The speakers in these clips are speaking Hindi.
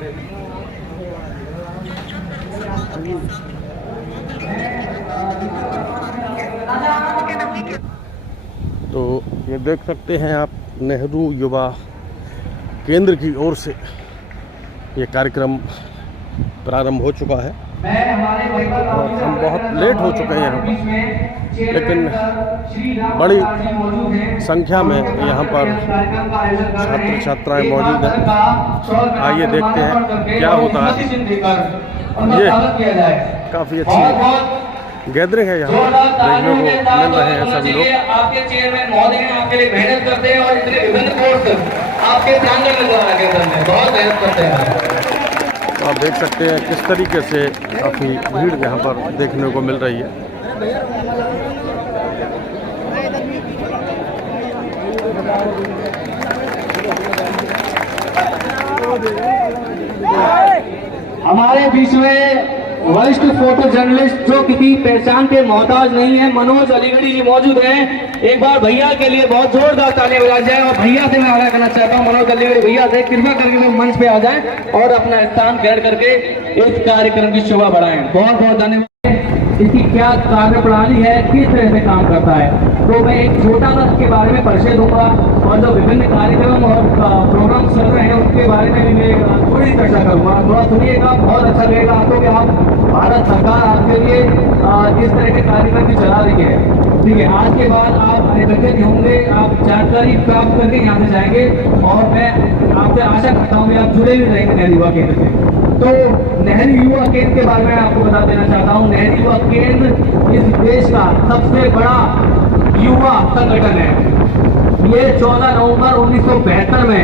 तो ये देख सकते हैं आप, नेहरू युवा केंद्र की ओर से ये कार्यक्रम प्रारंभ हो चुका है और हम बहुत लेट हो चुके हैं यहाँ पर, लेकिन बड़ी संख्या में यहाँ पर छात्र छात्राएं मौजूद हैं। आइए देखते हैं क्या होता है। ये काफ़ी अच्छी गैदरिंग है, यहाँ देखने को मिल रहे हैं सभी लोग। आपके चेयरमैन महोदय आपके लिए मेहनत करते हैं और इतने विभिन्न कोर्स आपके प्रांगण में द्वारा केंद्र में बहुत मेहनत करते हैं। आप देख सकते हैं किस तरीके से काफ़ी भीड़ यहाँ पर देखने को मिल रही है। हमारे बीच में वरिष्ठ फोटो जर्नलिस्ट जो किसी पहचान के मोहताज नहीं है, मनोज अलीगढ़ी जी मौजूद हैं। एक बार भैया के लिए बहुत जोरदार तालियां बजा जाए और भैया से मैं आग्रह करना चाहता हूं, मनोज अलीगढ़ी भैया से कृपा करके वो मंच पे आ जाएं और अपना स्थान ग्रहण करके इस कार्यक्रम की शोभा बढ़ाएं। बहुत बहुत धन्यवाद। इसकी क्या कार्य प्रणाली है, किस तरह से काम करता है, तो मैं एक छोटा सा इसके बारे में परिचय दूंगा और जो विभिन्न कार्यक्रम और प्रोग्राम चल रहे हैं उसके बारे में भी मैं थोड़ी चर्चा करूंगा। थोड़ा सुनिएगा, बहुत अच्छा लगेगा आपको कि आप भारत सरकार आपके लिए किस तरह के कार्यक्रम भी चला रही है। ठीक है, आज के बाद आप एकत्रित होंगे, आप जानकारी प्राप्त करके यहाँ से जाएंगे और मैं आपसे आशा करता हूँ कि आप जुड़े भी रहेंगे नेहरू युवा केंद्र से। तो नेहरू युवा केंद्र के बारे में आपको बता देना चाहता हूँ, नेहरू युवा केंद्र इस देश का सबसे बड़ा युवा संगठन है। ये 14 नवंबर 1972 में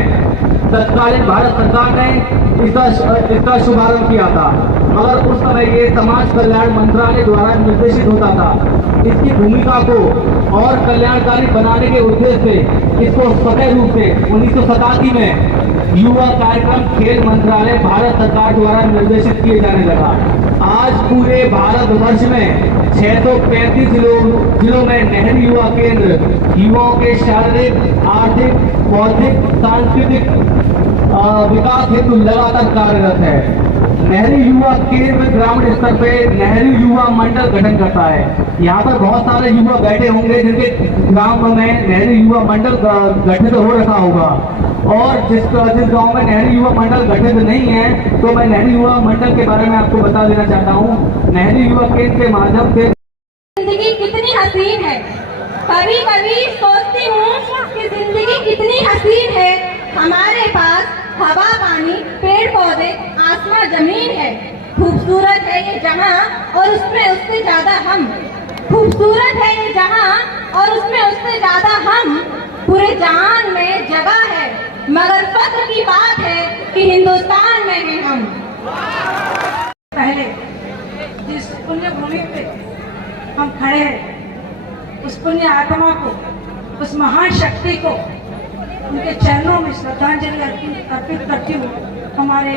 तत्कालीन भारत सरकार ने इसका शुभारंभ किया था, मगर उस समय ये समाज कल्याण मंत्रालय द्वारा निर्देशित होता था। इसकी भूमिका को और कल्याणकारी बनाने के उद्देश्य से इसको सतत रूप से 1987 में युवा कार्यक्रम खेल मंत्रालय भारत सरकार द्वारा निर्देशित किए जाने लगा। आज पूरे भारत वर्ष में 635 जिलों में नेहरू युवा केंद्र युवाओं के शारीरिक, आर्थिक, बौद्धिक, सांस्कृतिक विकास हेतु लगातार कार्यरत है। नेहरू युवा केंद्र ग्रामीण स्तर पे नेहरू युवा मंडल गठन करता है। यहाँ पर बहुत सारे युवा बैठे होंगे जिनके गांव में नेहरू युवा मंडल गठित हो रखा होगा, और जिस गांव में नेहरू युवा मंडल गठित नहीं है तो मैं नेहरू युवा मंडल के बारे में आपको बता देना चाहता हूँ। नेहरू युवा केंद्र के माध्यम से जिंदगी कितनी हसीन है। कभी कभी सोचती हूँ कि जिंदगी कितनी हसीन है। हमारे पास हवा, पानी, पेड़ पौधे, आसमां, जमीन है। खूबसूरत है ये जहां और उसमें उससे ज्यादा हम। खूबसूरत है ये जहां और उसमें उससे ज्यादा हम। पूरे जहान में जगह है, मगर फख्र की बात है कि हिंदुस्तान में हैं हम। पहले जिस पुण्य भूमि पे हम खड़े हैं, उस पुण्य आत्मा को, उस महान शक्ति को, उनके चरणों में श्रद्धांजलि अर्पित करती हूँ। हमारे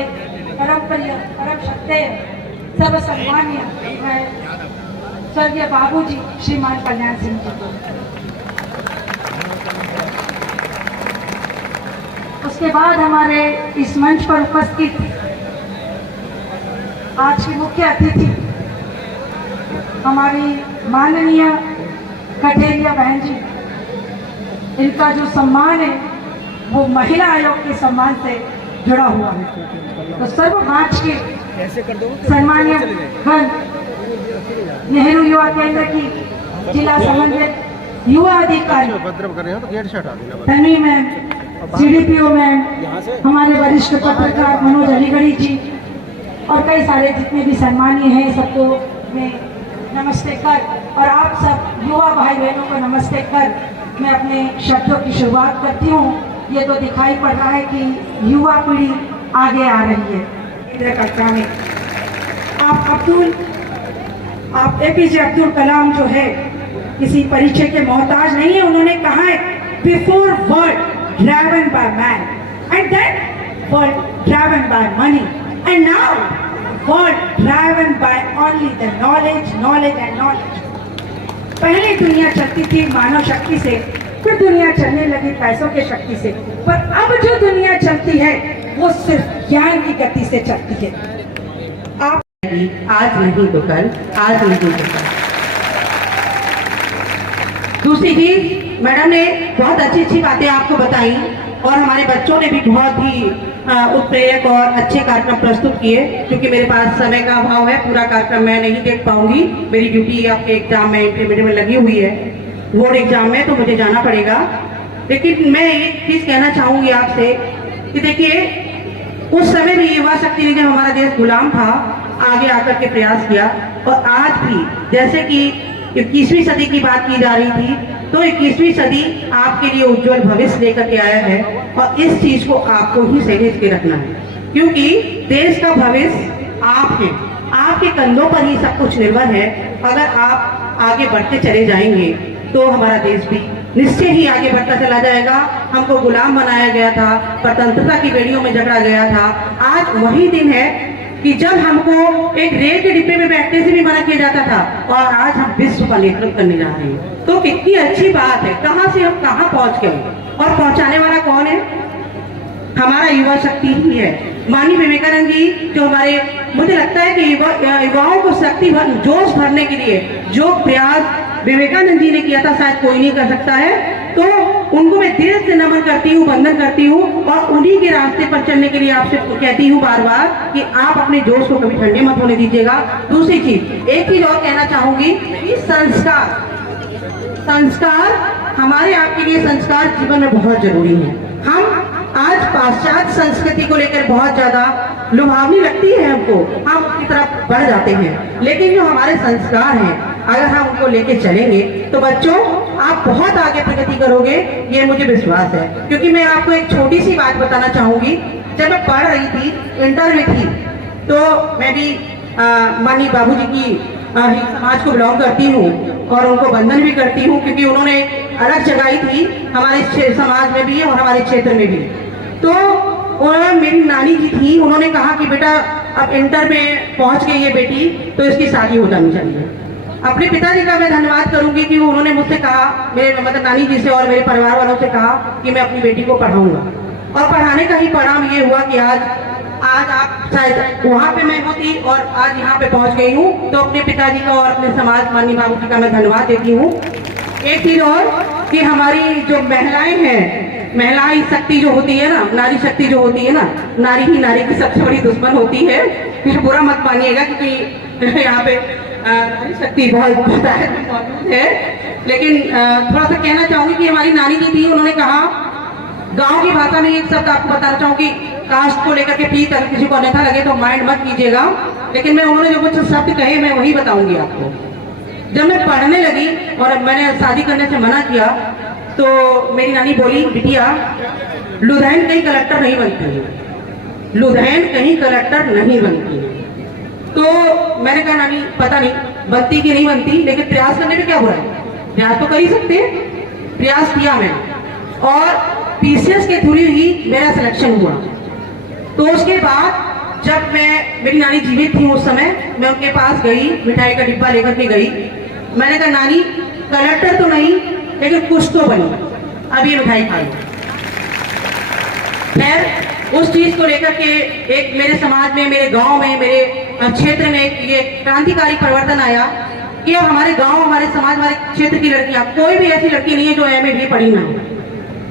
परम प्रिय, परम श्रद्धेय, सर्व सम्मानीय स्वर्गीय बाबूजी श्रीमान कल्याण सिंह जी। उसके बाद हमारे इस मंच पर उपस्थित आज की मुख्य अतिथि हमारी माननीय कठेरिया बहन जी, इनका जो सम्मान है वो महिला आयोग के सम्मान से जुड़ा हुआ है। तो सर्व मार्च के सम्मानीय गण नेहरू युवा केंद्र की जिला समन्वयक युवा अधिकारी तन्वी मैम, CDPO मैम, हमारे वरिष्ठ पत्रकार मनोज अलीगढ़ी जी और कई सारे जितने भी सम्मानीय हैं, सबको मैं नमस्ते कर और आप सब युवा भाई बहनों को नमस्ते कर मैं अपने शब्दों की शुरुआत करती हूँ। ये तो दिखाई पड़ रहा है कि युवा पीढ़ी आगे आ रही है। कक्षा में आप APJ अब्दुल कलाम जो है किसी परिचय के मोहताज नहीं है। उन्होंने कहा है, before world driven by man and then world driven by money and now world driven by only the knowledge and knowledge. पहले दुनिया चलती थी मानव शक्ति से, फिर दुनिया चलने लगी पैसों के शक्ति से, पर अब जो दुनिया चलती है वो सिर्फ ज्ञान की गति से चलती है। आप आज नहीं तो कल, आज नहीं तो कल। दूसरी चीज, मैडम ने बहुत अच्छी अच्छी बातें आपको बताई और हमारे बच्चों ने भी बहुत ही उत्प्रेरक और अच्छे कार्यक्रम प्रस्तुत किए। क्योंकि मेरे पास समय का अभाव है, पूरा कार्यक्रम मैं नहीं देख पाऊंगी। मेरी ड्यूटी आपके एग्जाम में, इंटरमीडिएट में लगी हुई है, बोर्ड एग्जाम में, तो मुझे जाना पड़ेगा। लेकिन मैं एक चीज कहना चाहूंगी आपसे कि देखिए, उस समय भी युवा शक्ति ने जब हमारा देश गुलाम था, आगे आकर के प्रयास किया। और आज भी जैसे कि 21वीं सदी की बात की जा रही थी, तो 21वीं सदी आपके लिए उज्जवल भविष्य लेकर के आया है और इस चीज को आपको ही सहेज के रखना है। क्योंकि देश का भविष्य आप हैं, आपके कंधों पर ही सब कुछ निर्भर है। अगर आप आगे बढ़ते चले जाएंगे तो हमारा देश भी निश्चय ही आगे बढ़ता चला जाएगा। हमको गुलाम बनाया गया था, स्वतंत्रता की बेड़ियों में जकड़ा गया था। आज वही दिन है कि जब हमको एक रेल के डिब्बे में बैठने से भी मना किया जाता था और आज हम विश्व का नेतृत्व करने जा रहे हैं। तो कितनी अच्छी बात है, कहां से हम कहां पहुंच गए और पहुंचाने वाला कौन है? हमारा युवा शक्ति ही है। माननीय विवेकानंद जी जो हमारे, मुझे लगता है कि युवाओं को शक्ति जोश भरने के लिए जो प्रयास विवेकानंद जी ने किया था, शायद कोई नहीं कर सकता है। तो उनको मैं दिल से नमन करती हूँ, वंदन करती हूँ और उन्हीं के रास्ते पर चलने के लिए आपसे कहती हूँ बार बार कि आप अपने जोश को कभी ठंडे मत होने दीजिएगा। दूसरी चीज, एक चीज और कहना चाहूंगी कि संस्कार हमारे आपके लिए, संस्कार जीवन में बहुत जरूरी है। हम आज पाश्चात्य संस्कृति को लेकर बहुत ज्यादा लुभावनी लगती है हमको, हम उसकी तरफ बढ़ जाते हैं। लेकिन जो हमारे संस्कार हैं, अगर हम उनको लेके चलेंगे तो बच्चों आप बहुत आगे प्रगति करोगे, ये मुझे विश्वास है। क्योंकि मैं आपको एक छोटी सी बात बताना चाहूंगी। जब मैं पढ़ रही थी, इंटर में थी, तो मैं भी माननीय बाबूजी की समाज को बिलोंग करती हूँ और उनको वंदन भी करती हूँ। क्योंकि उन्होंने एक अलग जगाई थी हमारे समाज में भी और हमारे क्षेत्र में भी। तो मेरी नानी जी थी, उन्होंने कहा कि बेटा अब इंटर में पहुंच गई है बेटी, तो इसकी शादी हो जानी चाहिए। अपने पिताजी का मैं धन्यवाद करूंगी कि उन्होंने मुझसे कहा, मेरे मतलब नानी जी से और मेरे परिवार वालों से कहा कि मैं अपनी बेटी को पढ़ाऊंगा। और पढ़ाने का ही परिणाम ये हुआ कि आज आप शायद वहां पे मैं होती और आज यहाँ पे पहुंच गई हूँ। तो अपने पिताजी का और अपने समाज माननीय बाबू जी का मैं धन्यवाद देती हूँ। एक चीज और कि हमारी जो महिलाएं हैं, महिलाएं शक्ति जो होती है ना, नारी शक्ति जो होती है ना, नारी ही नारी की सबसे बड़ी दुश्मन होती है। फिर बुरा मत मानिएगा क्योंकि यहाँ पे नारी शक्ति बहुत मौजूद है। लेकिन थोड़ा सा कहना चाहूंगी कि हमारी नानी जी थी, उन्होंने कहा, गांव की भाषा में एक शब्द आपको बताना चाहूंगी, कास्ट को लेकर के प्लीज अगर किसी को अन्यथा लगे तो माइंड मत कीजिएगा। लेकिन मैं उन्होंने जो कुछ शब्द कहे मैं वही बताऊंगी आपको। जब मैं पढ़ने लगी और मैंने शादी करने से मना किया तो मेरी नानी बोली, बिटिया लुधियाना कहीं कलेक्टर नहीं बनती है, लुधियाना कहीं कलेक्टर नहीं बनती है। तो मैंने कहा नानी पता नहीं बनती कि नहीं बनती, लेकिन प्रयास करने में क्या बुरा है, प्रयास तो कर ही सकते हैं। प्रयास किया मैंने और पीसीएस के थ्रू ही मेरा सिलेक्शन हुआ। तो उसके बाद जब मेरी नानी जीवित थी उस समय, मैं उनके पास गई, मिठाई का डिब्बा लेकर के गई। मैंने कहा नानी कलेक्टर तो नहीं लेकिन कुछ तो बनी, अब ये मिठाई खाई। खैर उस चीज को लेकर के एक मेरे समाज में, मेरे गांव में, मेरे क्षेत्र में ये क्रांतिकारी परिवर्तन आया कि अब हमारे गांव, हमारे समाज, हमारे क्षेत्र की लड़कियां, कोई भी ऐसी लड़की नहीं है जो एमए भी पढ़ी ना हो।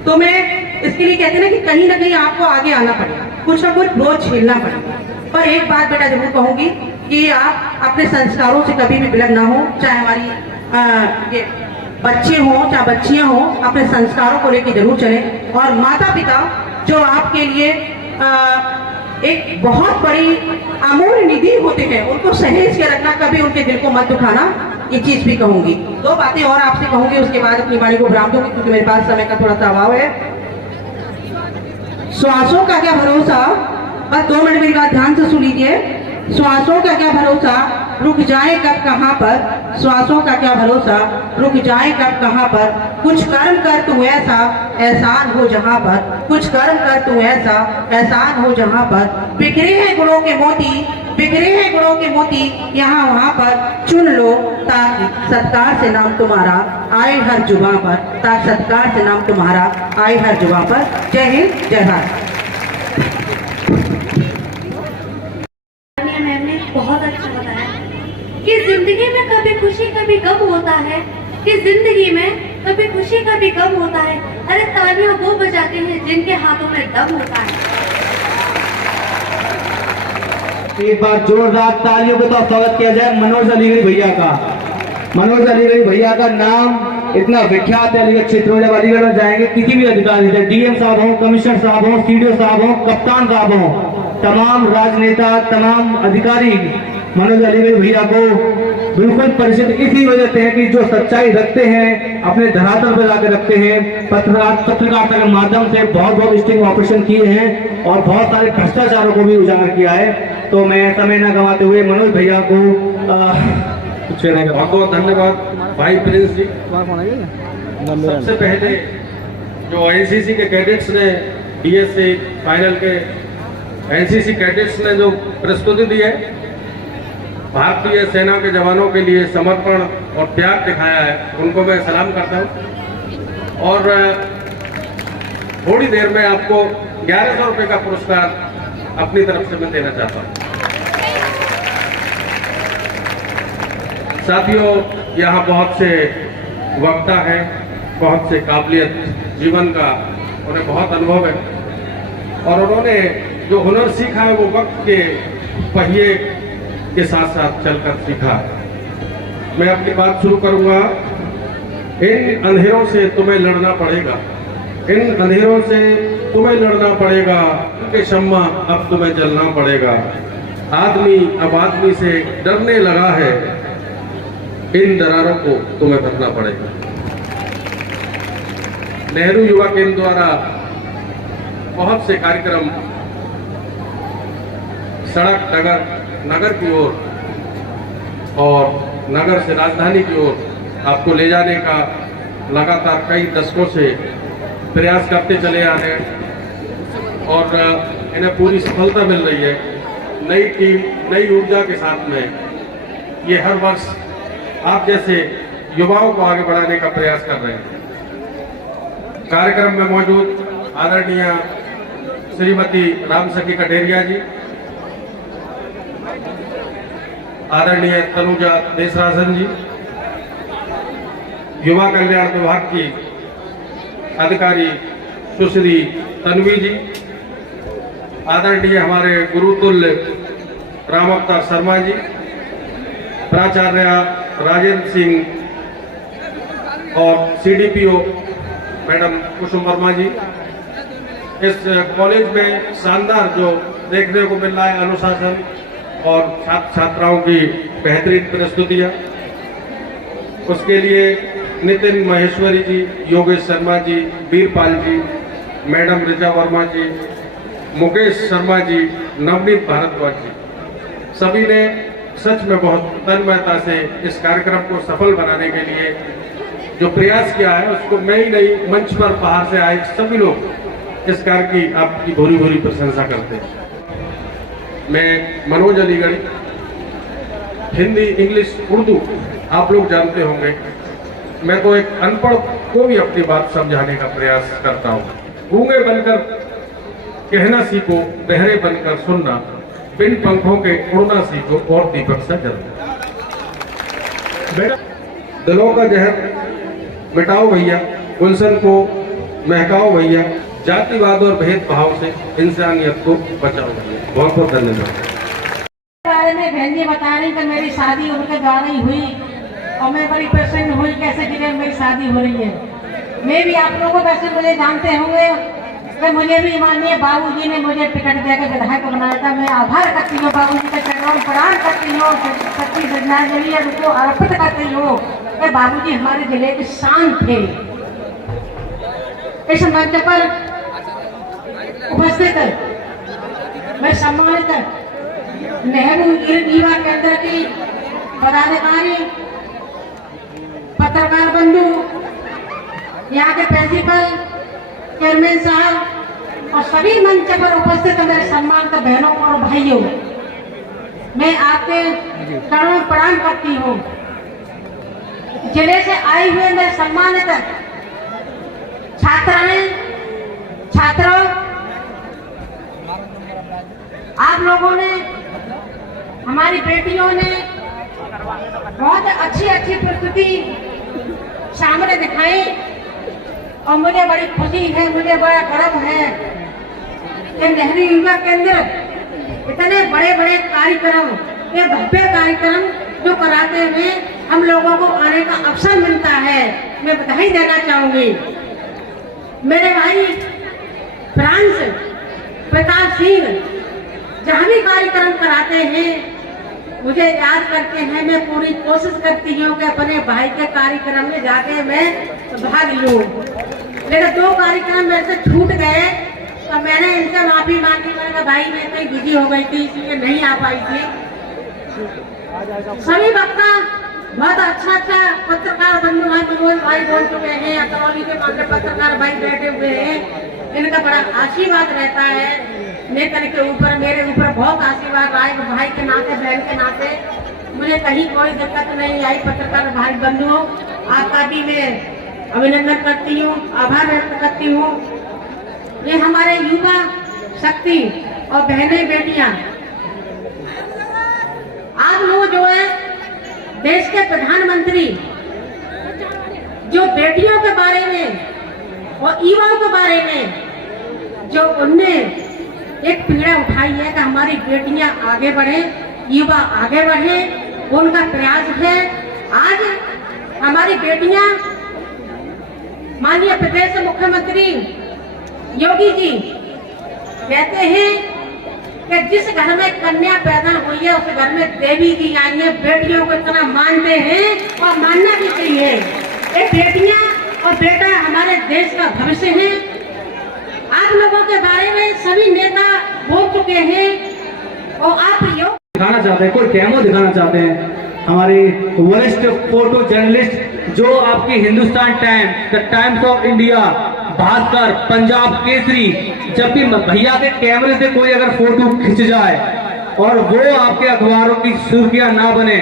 तो मैं इसके लिए कहते ना कि कहीं ना कहीं आपको आगे आना पड़ेगा, कुछ ना कुछ रोज झेलना पड़ेगा। पर एक बात बेटा जरूर कहूंगी कि आप अपने संस्कारों से कभी भी विलग ना हो, चाहे हमारी ये बच्चे हों चाहे बच्चियां हों, अपने संस्कारों को लेकर जरूर चलें। और माता पिता जो आपके लिए एक बहुत बड़ी अमूल्य निधि होते हैं, उनको सहेज के रखना, कभी उनके दिल को मत दुखाना, ये चीज भी कहूंगी। दो बातें और आपसे कहूंगी, उसके बाद अपनी वाणी को विराम दूंगी क्योंकि मेरे पास समय का थोड़ा सा अभाव है। श्वासों का क्या भरोसा, बस 2 मिनट मेरी बात ध्यान से सुन लीजिए। श्वासों का क्या भरोसा, रुक जाए कब कहां पर, श्वासों का क्या भरोसा, रुक जाए कब कहां पर, कुछ कर्म कर तू ऐसा एहसान हो जहां पर, कुछ कर्म कर तू ऐसा एहसान हो जहां पर, बिखरे हैं गुणों के मोती बिगड़े हैं गुणों के मोती यहाँ वहाँ पर चुन लो, ताकि सत्कार से नाम तुम्हारा आए हर जुबां पर, ताकि सत्कार से नाम तुम्हारा आए हर जुबां पर। जय हिंद, जय भारत। मैम ने बहुत अच्छा बताया कि जिंदगी में कभी खुशी कभी गम होता है, कि जिंदगी में कभी खुशी कभी गम होता है। अरे तालियां वो बजाते हैं जिनके हाथों में दम होता है। एक बार जोरदार तालियों के साथ स्वागत किया जाए मनोज अलीगढ़ी भैया का। मनोज अलीगढ़ी भैया का नाम इतना विख्यात है अलीगढ़ क्षेत्र में। जब अलीगढ़ में जाएंगे, किसी भी अधिकारी से, डीएम साहब हो, कमिश्नर साहब हो, सीडीओ साहब हो, कप्तान साहब हो, तमाम राजनेता, तमाम अधिकारी मनोज अलीगढ़ी भैया को बिल्कुल परिचित इसी वजह से है कि जो सच्चाई रखते हैं, अपने धरातल पर लाकर रखते हैं। पत्रकारिता के माध्यम से बहुत बहुत स्टिंग ऑपरेशन किए हैं और बहुत सारे भ्रष्टाचारों को भी उजागर किया है। तो मैं समय न गंवाते हुए मनोज भैया को बहुत बहुत धन्यवाद भाई प्रिंस जी। सबसे पहले जो एनसीसी के कैडेट्स ने, डीएससी फाइनल के एनसीसी कैडेट्स ने जो प्रस्तुति दी है, भारतीय सेना के जवानों के लिए समर्पण और त्याग दिखाया है, उनको मैं सलाम करता हूं। और थोड़ी देर में आपको 1100 रुपये का पुरस्कार अपनी तरफ से मैं देना चाहता हूं। साथियों, यहाँ बहुत से वक्ता हैं, बहुत से काबिलियत जीवन का उन्हें बहुत अनुभव है, और उन्होंने जो हुनर सीखा है वो वक्त के पहिए के साथ साथ चलकर सीखा। मैं अपनी बात शुरू करूंगा। इन अंधेरों से तुम्हें लड़ना पड़ेगा, इन अंधेरों से तुम्हें लड़ना पड़ेगा, उनके शम्मा अब तुम्हें जलना पड़ेगा। आदमी अब आदमी से डरने लगा है, इन दरारों को तुम्हें भरना पड़ेगा। नेहरू युवा केंद्र द्वारा बहुत से कार्यक्रम सड़क नगर की ओर और नगर से राजधानी की ओर आपको ले जाने का लगातार कई दशकों से प्रयास करते चले आ रहे हैं, और इन्हें पूरी सफलता मिल रही है। नई टीम, नई ऊर्जा के साथ में ये हर वर्ष आप जैसे युवाओं को आगे बढ़ाने का प्रयास कर रहे हैं। कार्यक्रम में मौजूद आदरणीय श्रीमती रामसखी कटेरिया जी, आदरणीय तनुजा देसराजन जी, युवा कल्याण विभाग की अधिकारी सुश्री तन्वी जी, आदरणीय हमारे गुरुतुल्य राम अवतार शर्मा जी, प्राचार्य राजेंद्र सिंह और सीडीपीओ मैडम कुसुम वर्मा जी। इस कॉलेज में शानदार जो देखने को मिल रहा है अनुशासन और छात्र छात्राओं की बेहतरीन प्रस्तुतियाँ, उसके लिए नितिन महेश्वरी जी, योगेश शर्मा जी, वीरपाल जी, मैडम ऋचा वर्मा जी, मुकेश शर्मा जी, नवनीत भारद्वाज जी, सभी ने सच में बहुत तन्मयता से इस कार्यक्रम को सफल बनाने के लिए जो प्रयास किया है, उसको नई नई मंच पर बाहर से आए सभी लोग इस कार्य की आपकी भूरी भूरी प्रशंसा करते हैं। मैं मनोज अलीगढ़ी, हिंदी, इंग्लिश, उर्दू आप लोग जानते होंगे। मैं तो एक अनपढ़ को भी अपनी बात समझाने का प्रयास करता हूँ। गूंगे बनकर कहना सीखो, बहरे बनकर सुनना, बिन पंखों के उड़ना सीखो और दीपक सा जलना। दिलों का जहर मिटाओ भैया, गुलशन को महकाओ भैया, जातिवाद और भेदभाव से इंसानियत को बचाओ भैया। बहुत बहुत धन्यवाद। बारे में बहन जी बता रही कि मेरी शादी उनके द्वारा ही हुई और मैं बड़ी प्रसन्न हुई कैसे कि मेरी शादी हो रही है। मैं भी आप लोगों वैसे मुझे जानते होंगे कि मुझे भी माननीय बाबूजी ने मुझे टिकट देकर विधायक बनाया था। मैं आभार करती हूँ बाबूजी का, चरणों प्रणाम करती हूँ, सच्ची श्रद्धांजलि उनको अर्पित करती हूँ कि बाबूजी हमारे जिले के शान थे। इस मंच पर उपस्थित मैं सम्मानित नेहरू युवा केंद्र की पदाधिकारी, पत्रकार बंधु, यहाँ के प्रिंसिपल, चेयरमैन साहब और सभी मंच पर उपस्थित मेरे सम्मानित बहनों और भाइयों, मैं आपके चरणों में प्रणाम करती हूँ। जिले से आई हुए मेरे सम्मानित छात्राएं, छात्रों, आप लोगों ने, हमारी बेटियों ने बहुत अच्छी अच्छी प्रस्तुति सामने दिखाई और मुझे बड़ी खुशी है, मुझे बड़ा गर्व है कि नेहरू युवा केंद्र इतने बड़े बड़े कार्यक्रम, ये भव्य कार्यक्रम जो कराते हैं, हम लोगों को आने का अवसर मिलता है। मैं बधाई देना चाहूंगी। मेरे भाई फ्रांस प्रताप सिंह जहाँ भी कार्यक्रम कराते हैं मुझे याद करते हैं। मैं पूरी कोशिश करती हूँ कि अपने भाई के कार्यक्रम में जाके मैं भाग लूँ, लेकिन 2 कार्यक्रम मेरे से छूट गए तो मैंने इनसे माफी मांगी। मैंने कहा भाई मैं कहीं बिजी हो गई थी इसलिए नहीं आ पाई थी। सभी वक्ता बहुत अच्छा पत्रकार बंधु भाई बोल चुके हैं, अतरौली के मामले पत्रकार भाई बैठे हुए हैं, इनका बड़ा आशीर्वाद रहता है नेतन के ऊपर, मेरे ऊपर बहुत आशीर्वाद आए। भाई के नाते, बहन के नाते मुझे कहीं कोई दिक्कत नहीं आई। पत्रकार भाई बंधुओं, आपका भी मैं अभिनंदन करती हूँ, आभार व्यक्त करती हूँ। ये हमारे युवा शक्ति और बहनें बेटियां, आप लोग जो है देश के प्रधानमंत्री जो बेटियों के बारे में और युवाओं के बारे में जो उनने एक पीड़ा उठाई है कि हमारी बेटियां आगे बढ़े, युवा आगे बढ़े, उनका प्रयास है। आज हमारी बेटियां, माननीय प्रदेश मुख्यमंत्री योगी जी कहते हैं कि जिस घर में कन्या पैदा हुई है उस घर में देवी जी आई है। बेटियों को इतना मानते हैं और मानना भी चाहिए। ये बेटियां और बेटा हमारे देश का भविष्य है। आप लोगों के बारे में सभी नेता बोल चुके हैं और आप योग दिखाना चाहते हैं, कोई डेमो दिखाना चाहते हैं। हमारे वरिष्ठ फोटो जर्नलिस्ट जो आपकी Hindustan time, the times of India, Bhaskar, Punjab Kesari, जब भी भैया के कैमरे से कोई अगर फोटो खिंच जाए और वो आपके अखबारों की सुर्खियां ना बने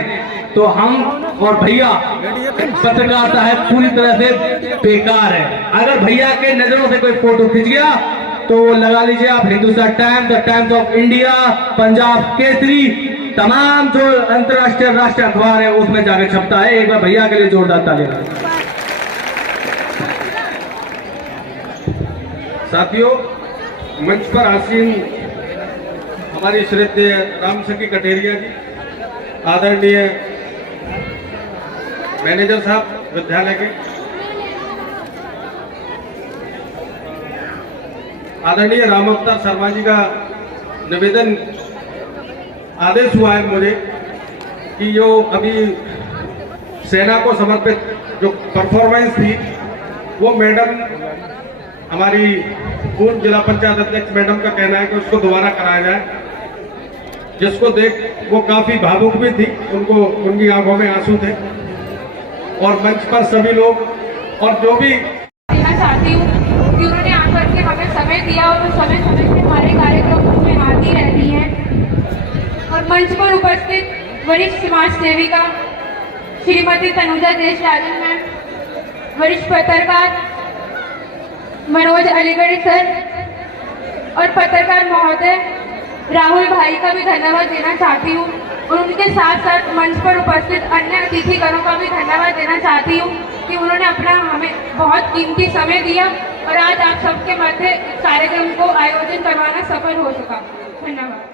तो हम और भैया पत्रकारिता है पूरी तरह से बेकार है। अगर भैया के नजरों से कोई फोटो खिंच गया तो लगा लीजिए आप Hindustan times, the times of India, Punjab Kesari, तमाम जो अंतर्राष्ट्रीय राष्ट्रीय अखबार है उसमें जाकर छपता है। एक बार भैया के लिए जोरदार तालियां। साथियों, मंच पर आसीन हमारी श्रद्धेय रामसखी कटेरिया जी, आदरणीय मैनेजर साहब विद्यालय के, आदरणीय राम अवतार शर्मा जी का निवेदन आदेश हुआ है मुझे कि जो अभी सेना को समर्पित जो परफॉर्मेंस थी वो मैडम, हमारी पूर्व जिला पंचायत अध्यक्ष मैडम का कहना है कि उसको दोबारा कराया जाए, जिसको देख वो काफी भावुक भी थी, उनको उनकी आंखों में आंसू थे। और मंच पर सभी लोग और जो भी कहना चाहती हूँ कि उन्होंने आकर के हमें समय दिया और वो समय से हमारे कार्यक्रम में आती रहती हैं। और मंच पर उपस्थित वरिष्ठ समाज सेविका श्रीमती तनुजा देशराजन मैम, वरिष्ठ पत्रकार मनोज अलीगढ़ी सर और पत्रकार महोदय राहुल भाई का भी धन्यवाद देना चाहती हूँ। और उनके साथ साथ मंच पर उपस्थित अन्य अतिथिगणों का भी धन्यवाद देना चाहती हूँ कि उन्होंने अपना हमें बहुत कीमती समय दिया और आज आप सबके मध्य कार्यक्रम को आयोजन करवाना सफल हो चुका। धन्यवाद।